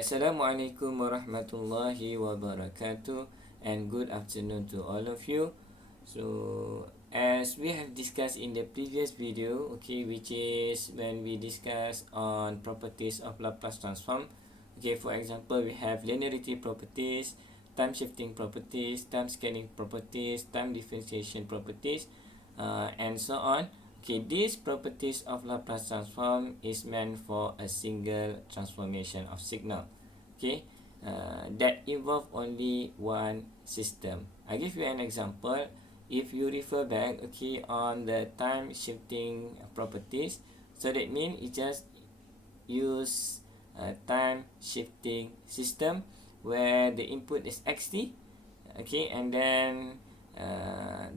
Assalamualaikum warahmatullahi wabarakatuh, and good afternoon to all of you. So as we have discussed in the previous video, which is when we discuss on properties of Laplace transform. For example, we have linearity properties, time shifting properties, time scaling properties, time differentiation properties, and so on. These properties of Laplace transform is meant for a single transformation of signal. That involve only one system. I give you an example. If you refer back, on the time shifting properties, so that means it just use a time shifting system where the input is xt, and then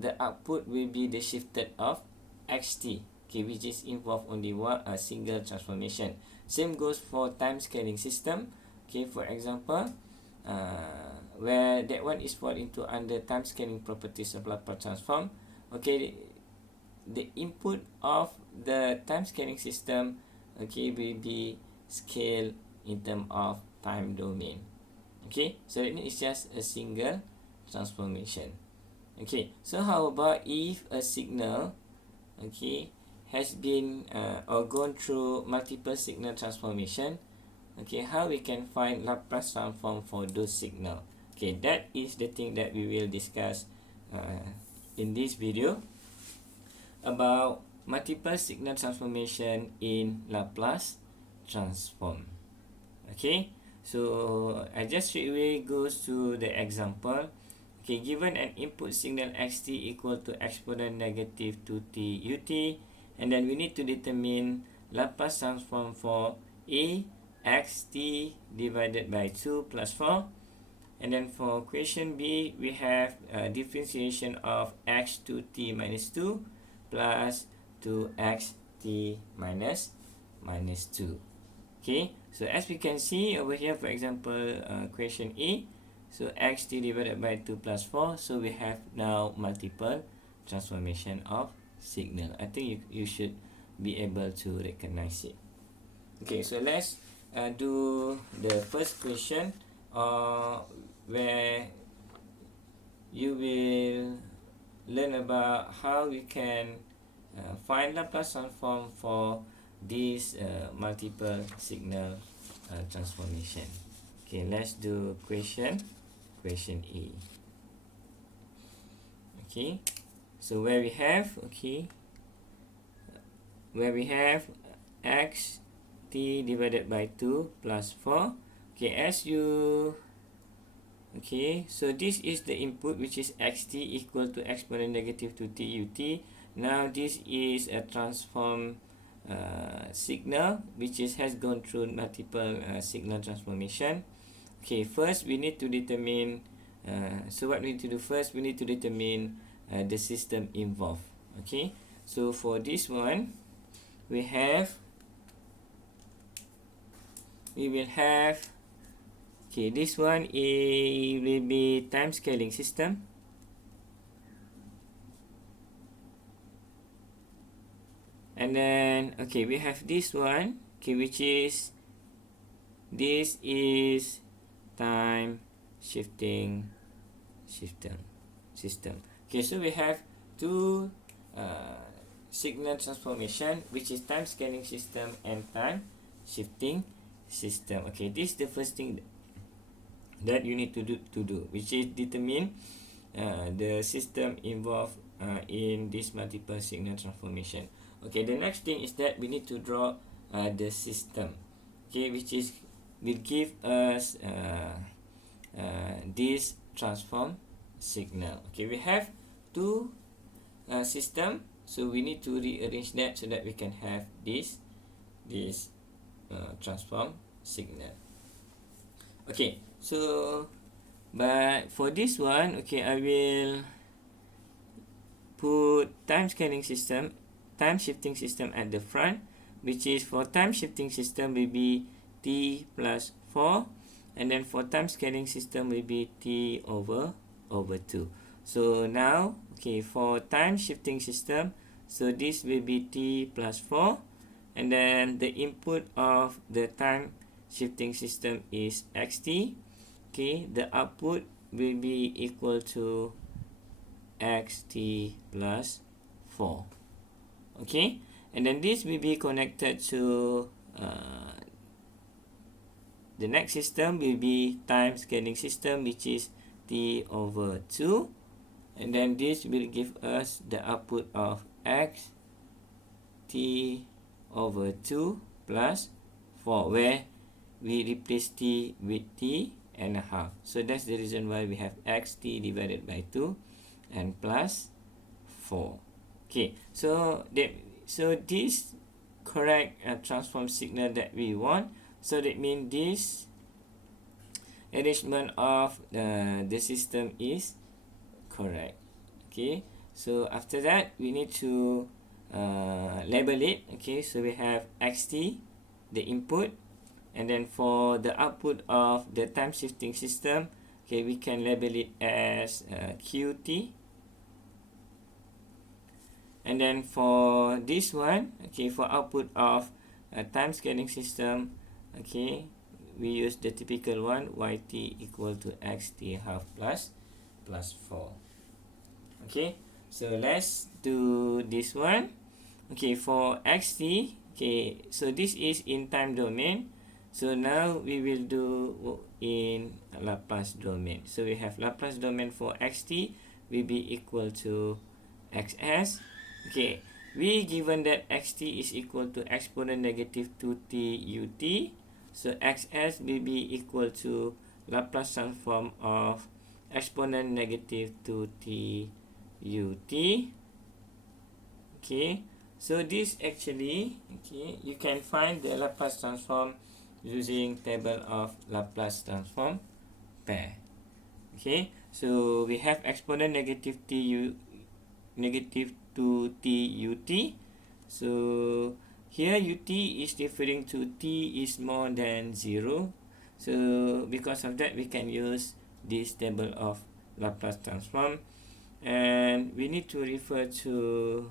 the output will be the shifted of xt, which is involve only a single transformation. Same goes for time scaling system. For example, where that one is fall into under time scaling properties of Laplace transform. The input of the time scaling system will be scale in term of time domain. So that means it's just a single transformation. So how about if a signal has been or gone through multiple signal transformation? How we can find Laplace transform for those signal? That is the thing that we will discuss in this video about multiple signal transformation in Laplace transform. So I just straight away goes to the example. Given an input signal xt equal to exponent negative 2t ut, and then we need to determine Laplace transform for a xt divided by 2 plus 4. And then for question B, we have differentiation of x to t minus 2 plus 2xt minus 2. So as we can see over here, for example, question A, so xt divided by 2 plus 4, so we have now multiple transformation of signal. I think you should be able to recognize it. So let's do the first question, where you will learn about how we can find Laplace transform for this multiple signal transformation. Let's do question A. So where we have x t divided by 2 plus 4. As you so this is the input, which is xt equal to exponent negative 2t ut. Now this is a transform signal which has gone through multiple signal transformation. First we need to determine so what we need to do first, we need to determine the system involved. So for this one, we will have this one will be time scaling system. And then we have this one, which is time shifting system. So we have two signal transformation, which is time scaling system and time shifting system. This is the first thing that you need to do, which is determine the system involved in this multiple signal transformation. The next thing is that we need to draw the system, which is will give us this transform signal. We have two system, so we need to rearrange that so that we can have this transform signal. So but for this one, I will put time scaling system, time shifting system at the front, which is for time shifting system will be t plus 4, and then for time scaling system will be t over 2. So now for time shifting system, so this will be t plus 4, and then the input of the time shifting system is xt, okay, the output will be equal to xt plus 4. Okay, and then this will be connected to the next system will be time scaling system, which is t over 2, and then this will give us the output of x t over 2 plus 4, where we replace t with t and a half. So that's the reason why we have xt divided by 2 and plus 4. Okay, so this correct transform signal that we want. So that means this arrangement of the system is correct. Okay, so after that we need to label it. Okay, so we have xt, the input, and then for the output of the time shifting system, okay, we can label it as qt. And then for this one, okay, for output of a time scaling system, okay, we use the typical one, yt equal to xt half plus 4. Okay, so let's do this one. Okay, for xt, okay, so this is in time domain. So now we will do in Laplace domain. So we have Laplace domain for xt will be equal to xs. Okay, we given that xt is equal to exponent negative 2t ut. So xs will be equal to Laplace transform of exponent negative 2t ut. Okay, so this actually, okay, you can find the Laplace transform using table of Laplace transform pair. Okay, so we have exponent negative negative 2t ut. So here ut is referring to t is more than 0. So because of that, we can use this table of Laplace transform, and we need to refer to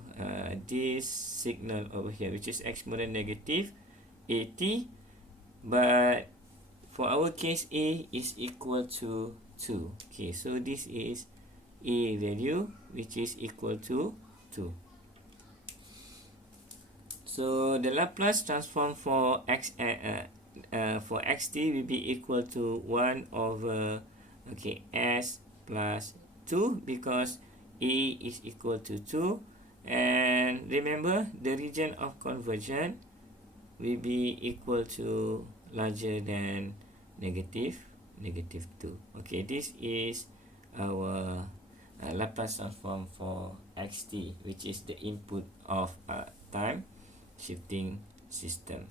this signal over here, which is exponent negative at, but for our case a is equal to 2. Okay, so this is a value which is equal to 2. So the Laplace transform for xt will be equal to 1 over, okay, s plus 2, because a is equal to 2, and remember the region of conversion will be equal to larger than negative 2. Okay, this is our Laplace transform for xt, which is the input of time shifting system.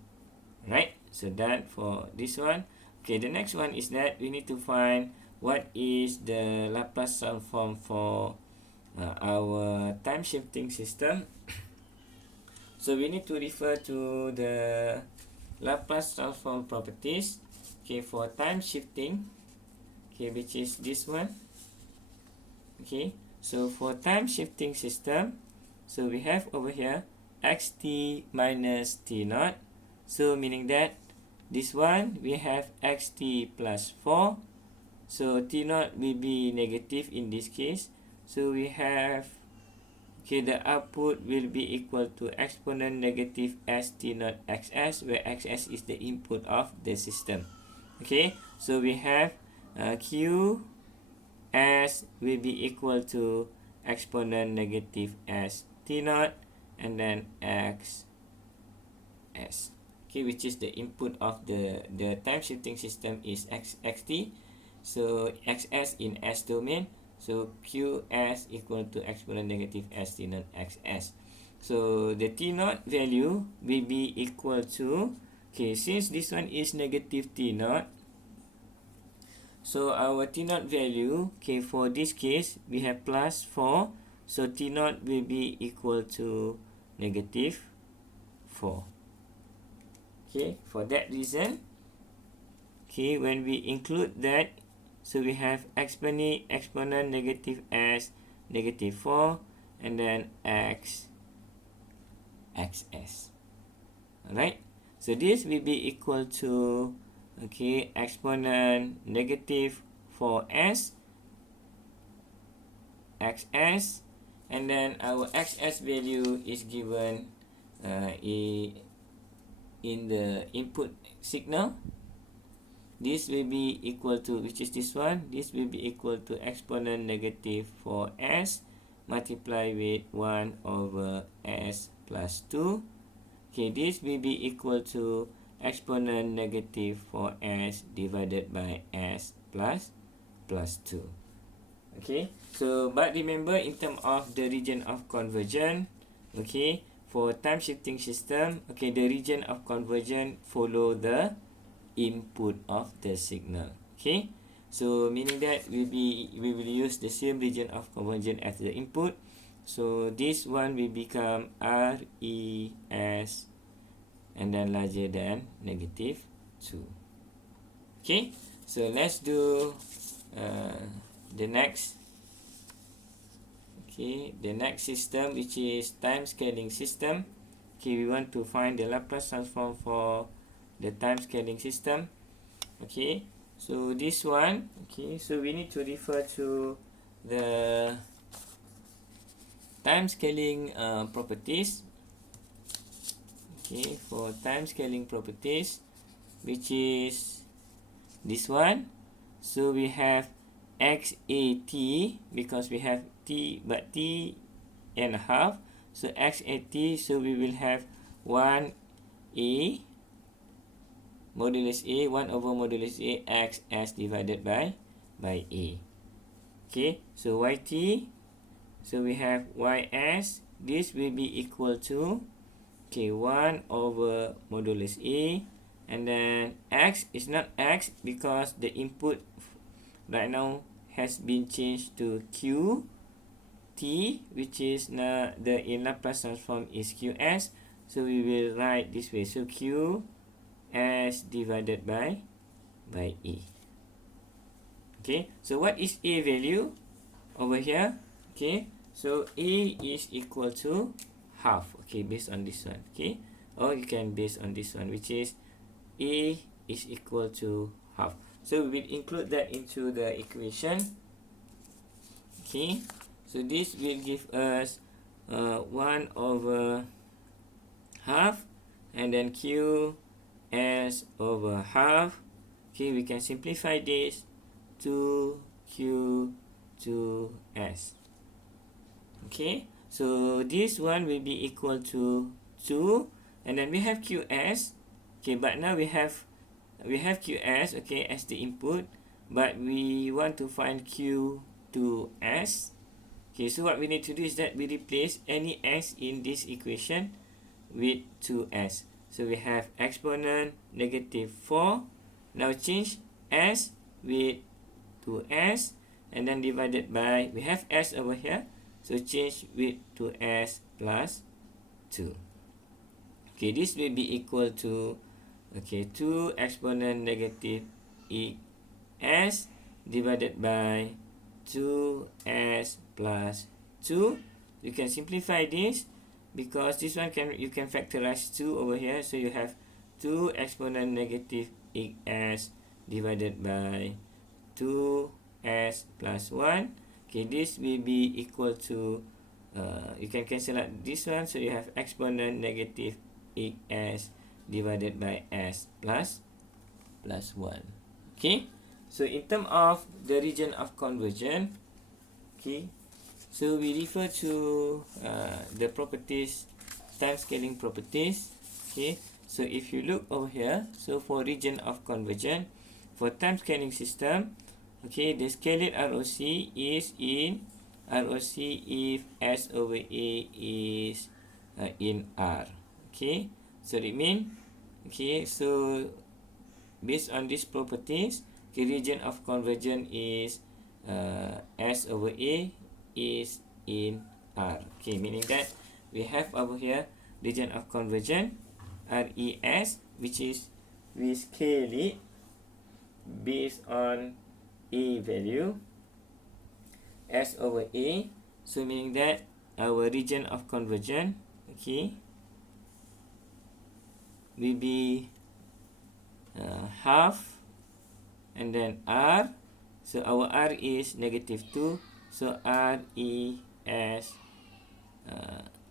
Right, so that for this one. Okay, the next one is that we need to find what is the Laplace transform for our time shifting system. So we need to refer to the Laplace transform properties, okay, for time shifting, okay, which is this one. Okay, so for time shifting system, so we have over here xt minus t naught. So meaning that this one we have xt plus 4. So t naught will be negative in this case. So we have, okay, the output will be equal to exponent negative s t naught xs, where xs is the input of the system. Okay, so we have q s will be equal to exponent negative s t naught, and then x s, okay, which is the input of the time shifting system is xt. So xs in s domain, so qs equal to exponent negative s t naught xs. So the t naught value will be equal to, okay, since this one is negative t naught, so our t naught value, okay, for this case we have plus 4, so t naught will be equal to negative 4. Okay, for that reason, okay, when we include that, so we have exponent negative s negative 4, and then xs. Alright, so this will be equal to okay, exponent negative 4s xs, and then our xs value is given in the input signal. This will be equal to, which is this one, this will be equal to exponent negative 4s multiplied with 1 over s plus 2. Okay, this will be equal to exponent negative 4s divided by s plus 2. Okay, so but remember, in terms of the region of conversion, okay, for time shifting system, okay, the region of conversion follow the input of the signal. Okay, so meaning that we will use the same region of conversion as the input. So this one will become RES and then larger than negative 2. Okay, so let's do the next system, which is time scaling system. Okay, we want to find the Laplace transform for the time scaling system. Okay, so this one, okay, so we need to refer to the time scaling properties. Okay, for time scaling properties, which is this one. So we have xat, because we have t but t and a half, so xat, so we will have 1a modulus a, 1 over modulus a x s divided by a. Okay, so yt, so we have ys, this will be equal to, okay, 1 over modulus a, and then x is not x because the input right now has been changed to q t, which is the in Laplace transform is qs, so we will write this way, so q s divided by a. Okay, so what is a value over here? Okay, so a is equal to half, okay, based on this one. Okay, or you can base on this one, which is a is equal to half. So we will include that into the equation. Okay, so this will give us 1 over half, and then q s over half. Okay, we can simplify this to q to s. Okay, so this one will be equal to 2, and then we have qs. Okay, but now we have qs, okay, as the input, but we want to find q to s. Okay, so what we need to do is that we replace any s in this equation with 2s. So we have exponent negative 4. Now change s with 2s, and then divided by, we have s over here, so change with 2s plus 2. Okay, this will be equal to, okay, 2 exponent negative s divided by 2s plus 2. You can simplify this because this one you can factorize 2 over here, so you have 2 exponent negative s divided by 2s plus 1. Okay, this will be equal to, you can cancel out this one, so you have exponent negative s divided by s plus 1. Okay, so in terms of the region of conversion, okay, so we refer to the properties, time scaling properties. Okay, so if you look over here, so for region of conversion, for time scaling system, okay, the scaled ROC is in ROC if S over A is in R. Okay, so it means, okay, so based on these properties, the region of conversion is S over A is in R. Okay, meaning that we have over here region of conversion RES, which is we scale it based on A value S over A. So meaning that our region of conversion, okay, will be half, and then r. So our r is negative 2. So r is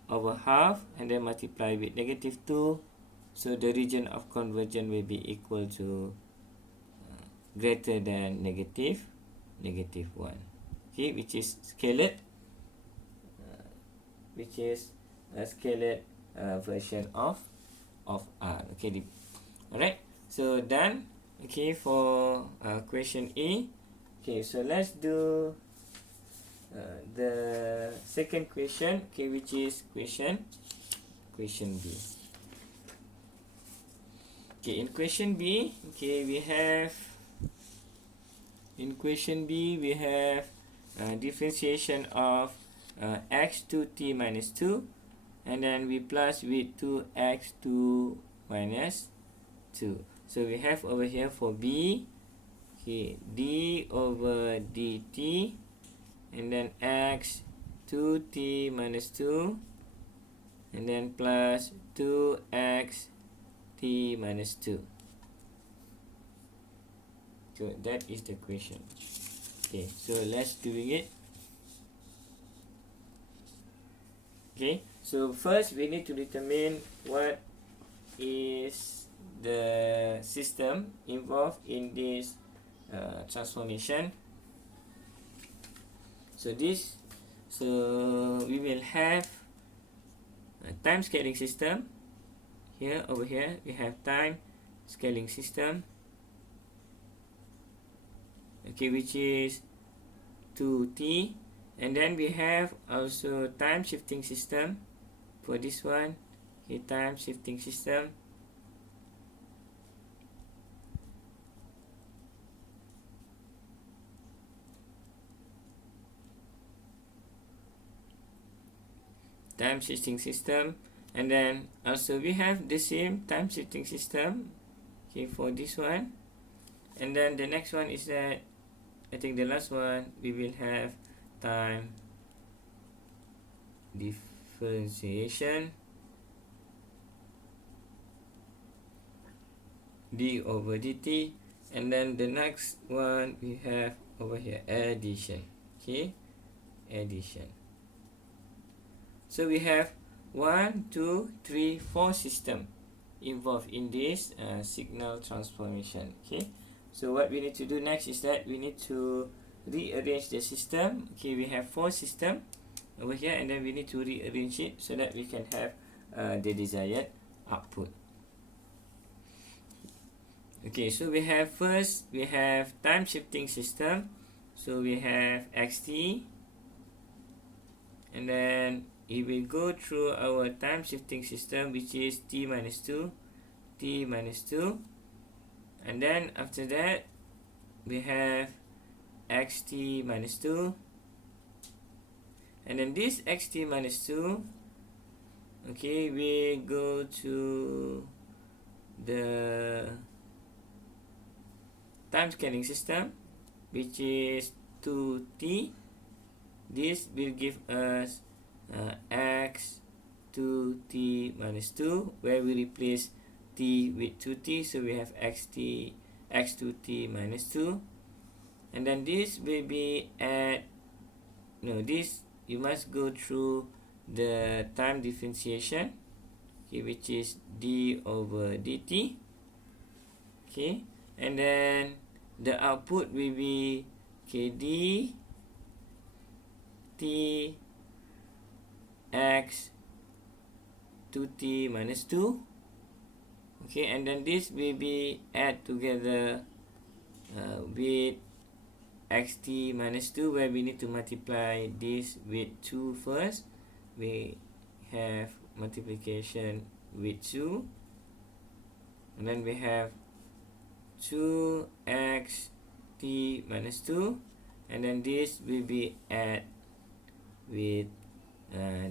over half, and then multiply with negative 2. So the region of convergence will be equal to greater than negative 1. Okay, which is scalar, which is a scalar version of r. Okay, alright. So done. Okay, for question A. Okay, so let's do the second question. Okay, which is question B. Okay, in question B, okay, we have differentiation of x to t minus 2, and then we plus with 2x to minus 2. So we have over here for B, okay, d over dt, and then x 2t minus 2, and then plus 2x t minus 2. So that is the question. Okay, so let's do it. Okay, so first we need to determine what is the system involved in this transformation. So we will have a time scaling system. Here, over here, we have time scaling system. Okay, which is 2t, and then we have also time shifting system for this one. Okay, time shifting system. Time shifting system, and then also we have the same time shifting system, okay, for this one. And then the next one is that, I think the last one, we will have time differentiation, d over dt, and then the next one we have over here addition. Okay, addition. So we have 1, 2, 3, 4 system involved in this signal transformation. Okay, so what we need to do next is that we need to rearrange the system. Okay, we have 4 system over here, and then we need to rearrange it so that we can have the desired output. Okay, so we have time shifting system. So we have xt, and then it will go through our time shifting system, which is t minus 2, and then after that we have xt minus 2, and then this xt minus 2, okay, we go to the time scaling system, which is 2t. This will give us x 2t minus 2, where we replace t with 2t, so we have x 2t minus 2, and then this will be this you must go through the time differentiation, okay, which is d over dt. Okay, and then the output will be, okay, d t x 2t minus 2. Okay, and then this will be add together with xt minus 2, where we need to multiply this with 2 first. We have multiplication with 2, and then we have 2x t minus 2, and then this will be add with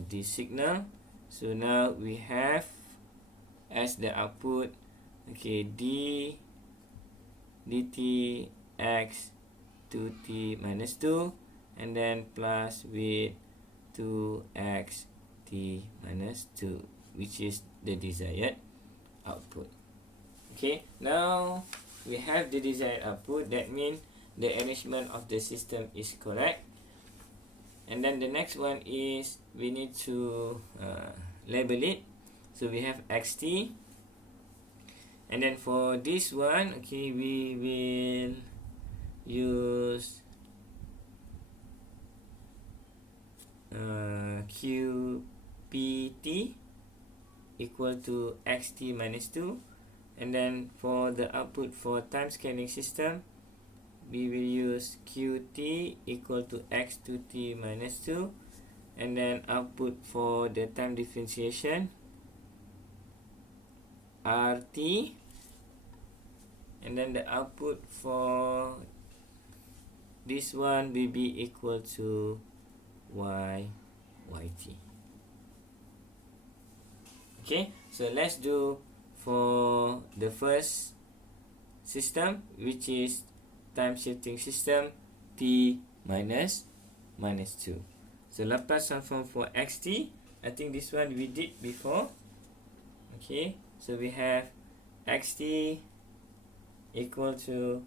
this signal. So now we have as the output, okay, d dt x 2t minus 2, and then plus with 2x t minus 2, which is the desired output. Okay, now we have the desired output. That means the arrangement of the system is correct. And then the next one is we need to label it. So we have xt, and then for this one, okay, we will use qpt equal to xt minus 2. And then for the output for time scaling system, we will use qt equal to x to t minus 2. And then output for the time differentiation, rt. And then the output for this one will be equal to yt. Okay, so let's do for the first system, which is time shifting system t minus 2. So Laplace transform for xt, I think this one we did before. Okay, so we have xt equal to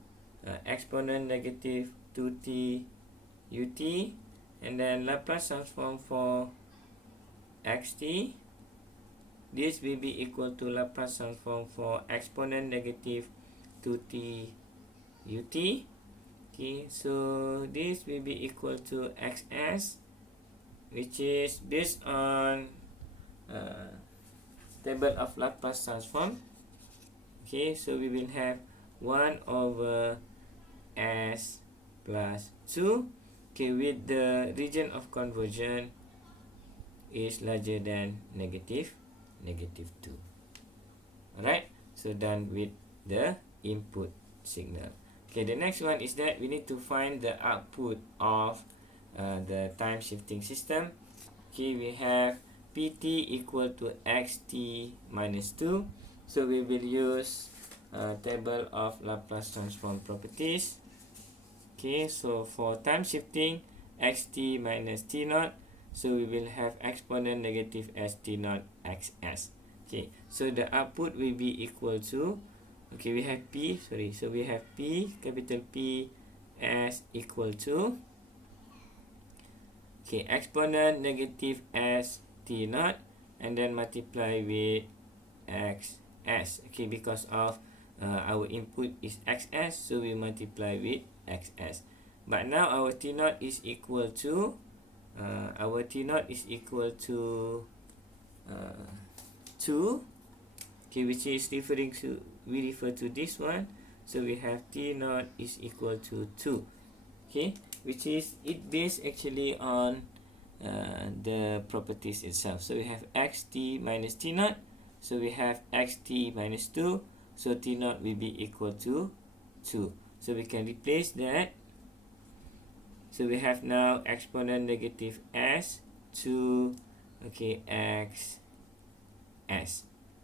exponent negative 2t ut, and then Laplace transform for xt, this will be equal to Laplace transform for exponent negative 2t ut. Okay, so this will be equal to xs, which is based on table of Laplace transform. Okay, so we will have 1 over s plus 2. Okay, with the region of conversion is larger than negative 2. Alright, so done with the input signal. Okay, the next one is that we need to find the output of the time shifting system. Okay, we have pt equal to xt minus 2. So we will use table of Laplace transform properties. Okay, so for time shifting xt minus t naught, so we will have exponent negative st naught xs. Okay, so the output will be equal to, okay, we have p, so we have p, capital P, s equal to, okay, exponent negative s t naught, and then multiply with xs. Okay, because of our input is xs, so we multiply with xs. But now our t naught is equal to 2, okay, which is referring to, we refer to this one. So we have t naught is equal to 2. Okay, which is it based actually on the properties itself. So we have xt minus t naught, so we have xt minus 2, so t naught will be equal to 2. So we can replace that. So we have now exponent negative s to, okay, x s.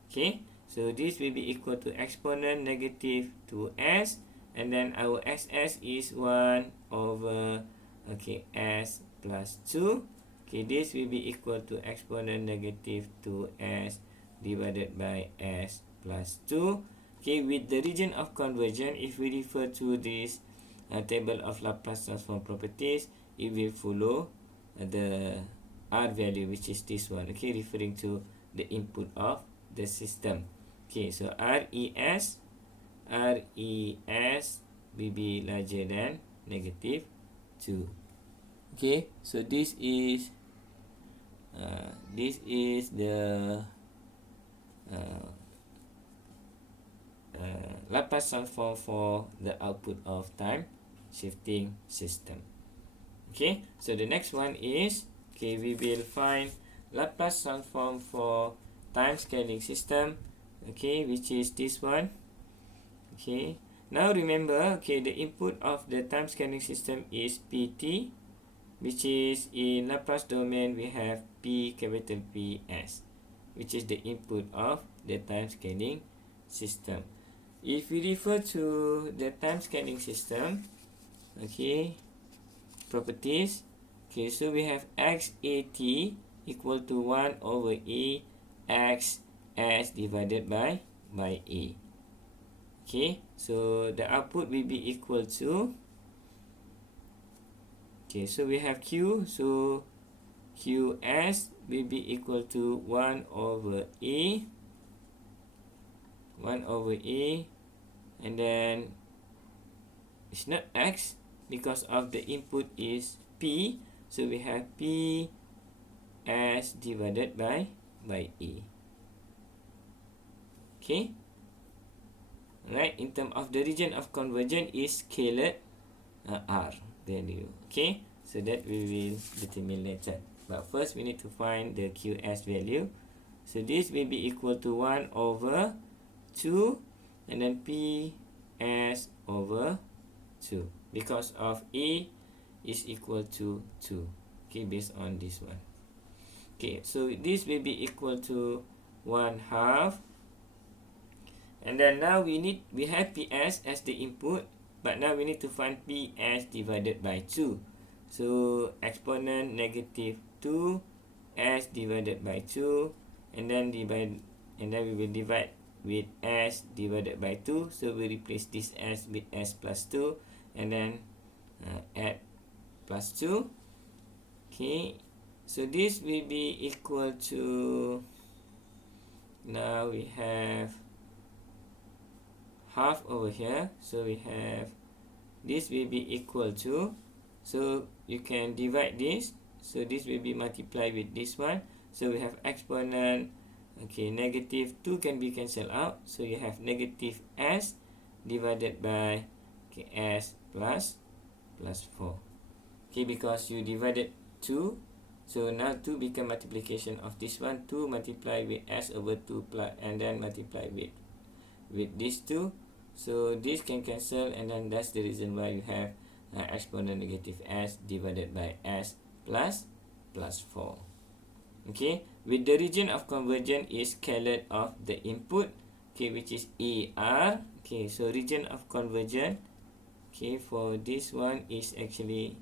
Okay, so this will be equal to exponent negative 2s, and then our ss is 1 over, okay, s plus 2. Okay, this will be equal to exponent negative 2s divided by s plus 2. Okay, with the region of conversion, if we refer to this table of Laplace transform properties, it will follow the r value, which is this one, okay, referring to the input of the system. Okay, so res will be larger than negative 2. Okay, so this is the Laplace transform for the output of time shifting system. Okay, so the next one is, okay, we will find Laplace transform for time scaling system, okay, which is this one. Okay, now remember, okay, the input of the time scaling system is pt, which is in Laplace domain we have p capital Ps, which is the input of the time scaling system. If we refer to the time scaling system, okay, properties, okay, so we have xat equal to 1 over e x s divided by a. Okay, so the output will be equal to, okay, so we have Q, so QS will be equal to 1 over A, 1 over A, and then it's not X because of the input is P, so we have P as divided by A. Okay, right, in terms of the region of convergence is scalar R value. Okay, so that we will determine later, but first we need to find the QS value. So this will be equal to 1 over 2 and then P S over 2 because of A is equal to 2. Okay, based on this one. Okay, so this will be equal to 1/2, and then now we have PS as the input, but now we need to find PS divided by 2. So exponent negative 2 S divided by 2, and then we will divide with S divided by 2. So we replace this S with S plus 2, and then add plus 2. Okay, so this will be equal to, now we have half over here, so we have, this will be equal to, so you can divide this, so this will be multiplied with this one, so we have exponent, okay, negative 2 can be cancelled out, so you have negative S divided by, okay, S plus 4. Okay, because you divided 2, so now 2 become multiplication of this one, 2 multiplied with S over 2 plus, and then multiply with these 2, so this can cancel, and then that's the reason why you have exponent negative S divided by S plus 4. Okay, with the region of convergence is scalar of the input, okay, which is AR. Okay, so region of convergence, okay, for this one is actually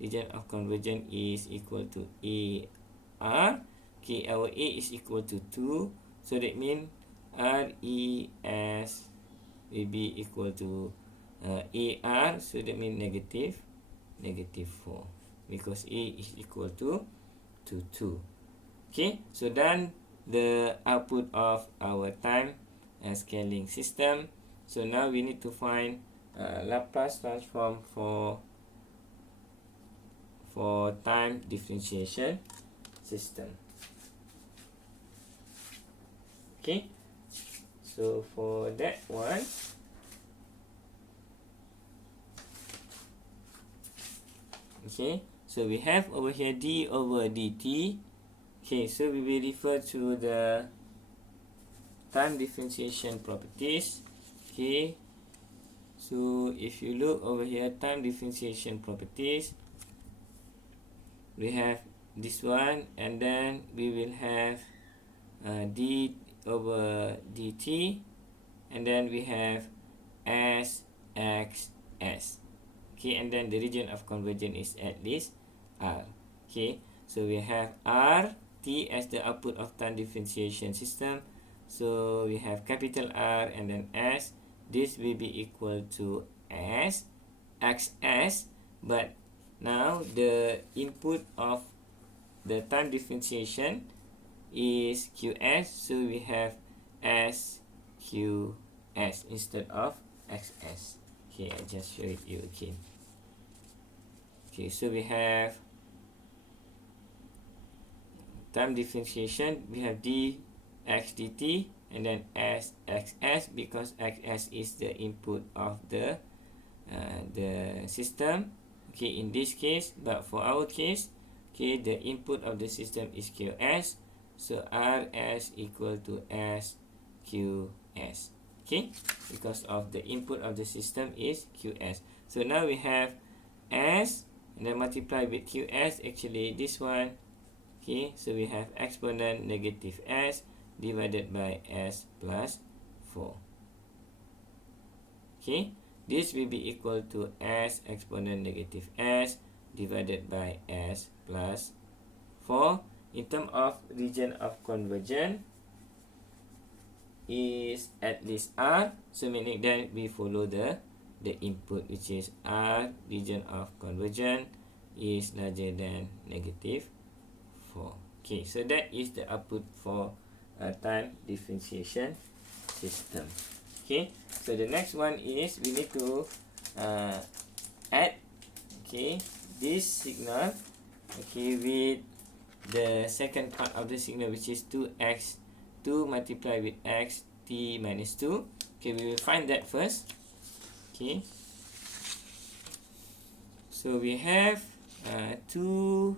region of convergence is equal to AR. Okay, our A is equal to 2, so that means RES will be equal to AR, so that means negative 4, because A is equal to 2. Okay, so done the output of our time scaling system. So now we need to find Laplace transform for time differentiation system. Okay, so for that one, okay, so we have over here d over dt. Okay, so we will refer to the time differentiation properties. Okay, so if you look over here, time differentiation properties, we have this one, and then we will have d over dt, and then we have s x s. Okay, and then the region of convergence is at least R. Okay, so we have R T as the output of time differentiation system. So we have capital R and then S. This will be equal to S XS, but now the input of the time differentiation is QS, so we have SQS instead of XS. Okay, I just show it you again. Okay, so we have time differentiation, we have dx dt and then s xs, because xs is the input of the system. Okay, in this case, but for our case, okay, the input of the system is qs, so rs equal to sqs. Okay, because of the input of the system is qs. So now we have s and then multiply with qs, actually this one. Okay, so we have exponent negative s divided by s plus 4. Okay, this will be equal to s exponent negative s divided by s plus 4. In terms of region of convergence is at least R, so meaning that we follow the input, which is R region of convergence is larger than negative 4. Okay, so that is the output for a time differentiation system. Okay, so the next one is we need to add, okay, this signal, okay, with the second part of the signal, which is 2x 2 multiplied with x t minus 2. Okay, we will find that first. Okay, so we have 2,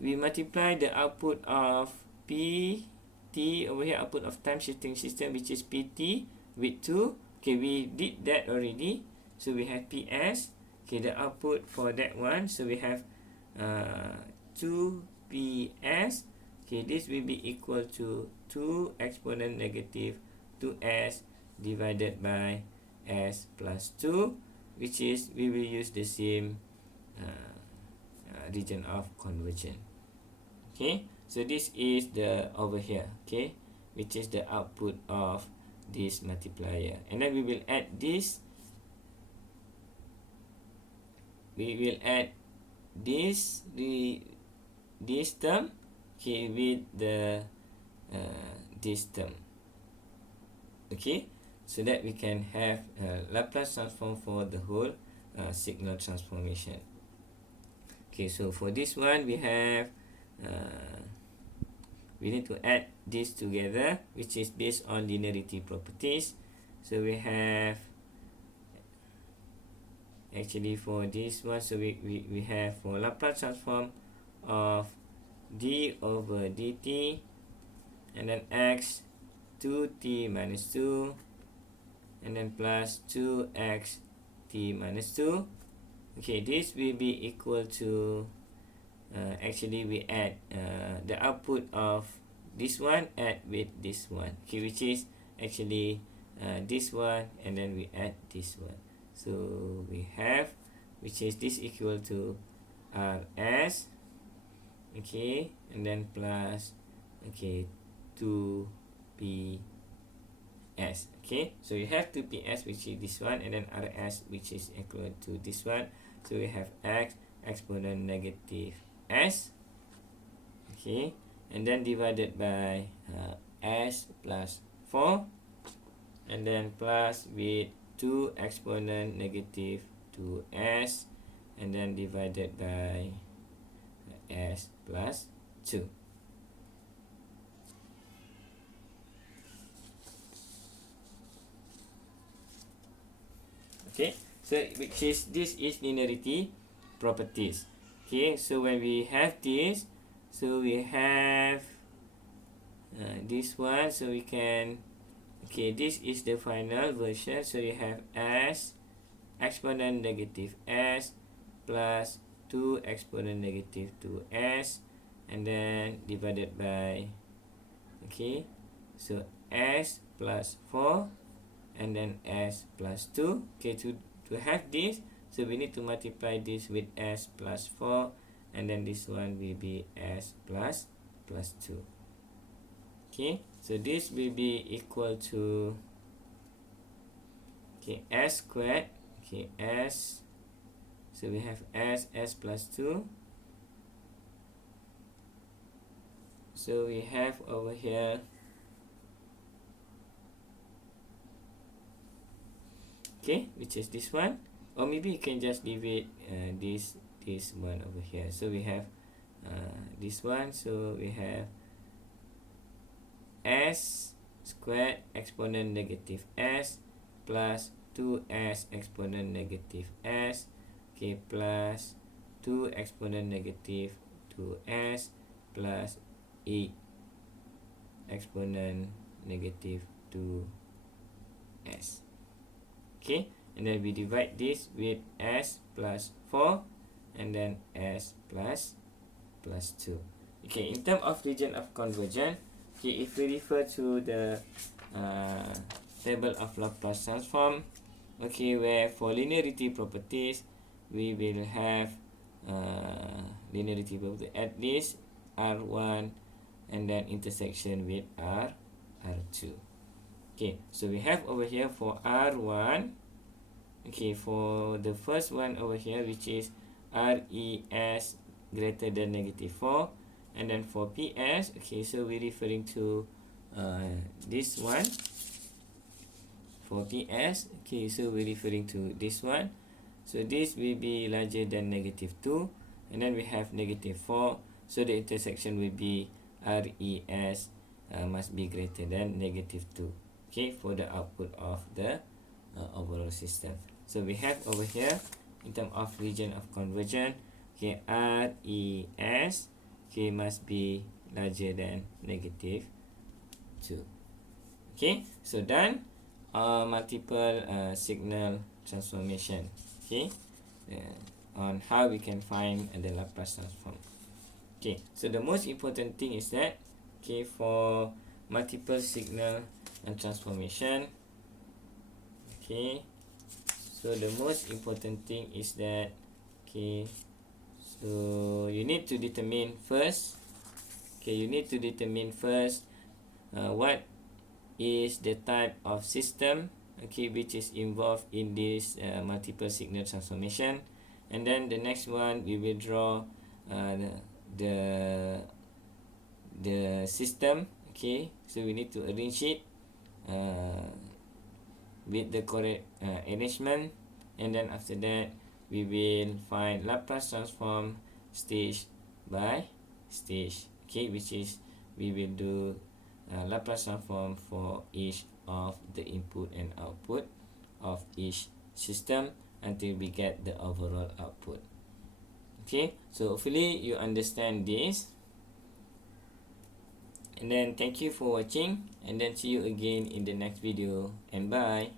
we multiply the output of pt over here, output of time shifting system, which is pt, with 2. Okay, we did that already, so we have ps. Okay, the output for that one, so we have 2 ps. Okay, this will be equal to 2 exponent negative 2s divided by s plus 2, which is we will use the same region of convergence. Okay, so this is the over here, okay, which is the output of this multiplier, and then we will add this, this term, okay, with the this term, okay, so that we can have a Laplace transform for the whole signal transformation. Okay, so for this one we have we need to add this together, which is based on linearity properties. So we have, actually for this one, so we have for Laplace transform of d over dt, and then x 2t minus 2, and then plus 2x t minus 2. Okay, this will be equal to actually we add the output of this one add with this one, okay, which is actually this one, and then we add this one. So we have, which is this equal to rs, okay, and then plus, okay, 2ps. Okay, so you have 2ps, which is this one, and then rs, which is equal to this one. So we have x exponent negative s, okay, and then divided by s plus 4, and then plus with 2 exponent negative 2s, and then divided by s plus 2. Okay, so which is, this is linearity properties. Okay, so when we have this, so we have this one, so we can, okay, this is the final version. So you have s exponent negative s plus 2 exponent negative 2s, and then divided by, okay, so s plus 4, and then s plus 2. Okay, to have this, so we need to multiply this with s plus 4, and then this one will be s plus 2. Okay, so this will be equal to, okay, s squared, okay, s, so we have s plus 2. So we have over here, okay, which is this one, or maybe you can just leave it this one over here. So we have this one, so we have s squared exponent negative s plus 2s exponent negative s, okay, plus 2 exponent negative 2s plus 8 exponent negative 2s. Okay, and then we divide this with s plus 4, and then s plus 2. Okay, in terms of region of convergence, okay, if we refer to the table of Laplace transform, okay, where for linearity properties we will have linearity property at least R1, and then intersection with R2. Okay, so we have over here for R1, okay, for the first one over here, which is RES greater than -4, and then for PS, okay, so we're referring to this one. For PS, okay, so we're referring to this one. So this will be larger than -2, and then we have -4, so the intersection will be RES must be greater than -2, okay, for the output of the overall system. So we have over here, in terms of region of convergence, okay, RES, okay, must be larger than -2. Okay, so done multiple signal transformation, okay, on how we can find the Laplace transform. Okay, so the most important thing is that, okay, for multiple signal transformation, okay, so the most important thing is that, okay, so you need to determine first, okay, what is the type of system, okay, which is involved in this multiple signal transformation, and then the next one we will draw the system, okay, so we need to arrange it with the correct arrangement, and then after that we will find Laplace transform stage by stage, okay, which is we will do Laplace transform for each of the input and output of each system until we get the overall output. Okay, so hopefully you understand this, and then thank you for watching, and then see you again in the next video, and bye.